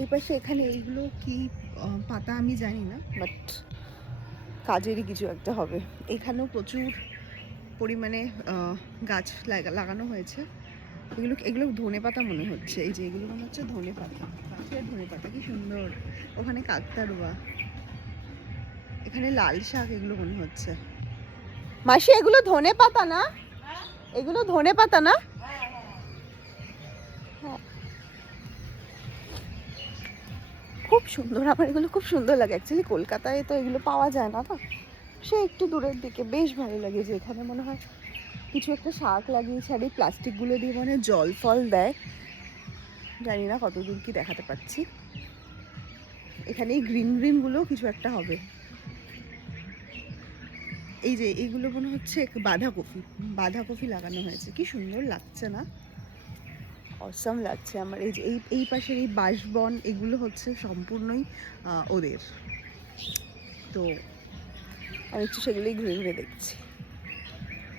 এই পাশে এখানে এইগুলো কি পাতা আমি জানি না, বাট কাজেরই কিছু একটা হবে। এখানেও প্রচুর পরিমাণে গাছ লাগানো হয়েছে। এগুলো এগুলো ধনেপাতা মনে হচ্ছে। এই যে এগুলো মনে হচ্ছে ধনেপাতা, গাছের ধনেপাতা, কি সুন্দর। ওখানে কাকতাড়ুয়া, এখানে লাল শাক, এগুলো মনে হচ্ছে। মাসি এগুলো ধনেপাতা না? এগুলো ধনেপাতা না? হ্যাঁ, খুব সুন্দর। আমার এগুলো খুব সুন্দর লাগে। অ্যাকচুয়ালি কলকাতায় তো এগুলো পাওয়া যায় না, না সে একটু দূরের দিকে। বেশ ভালো লাগে যে এখানে মনে হয় কিছু একটা শাক লাগিয়েছে, আর এই প্লাস্টিকগুলো দিয়ে মানে জল ফল দেয়। জানি না কতদূর কি দেখাতে পাচ্ছি। এখানে এই গ্রিন গ্রিনগুলো কিছু একটা হবে। এই যে এইগুলো মনে হচ্ছে বাঁধাকপি, বাঁধাকপি লাগানো হয়েছে। কি সুন্দর লাগছে না? অসম লাগছে আমার। এই যে এই পাশের এই বাঁশবন, এগুলো হচ্ছে সম্পূর্ণই ওদের। তো আমি একটু সেগুলোই ঘুরে ঘুরে দেখছি।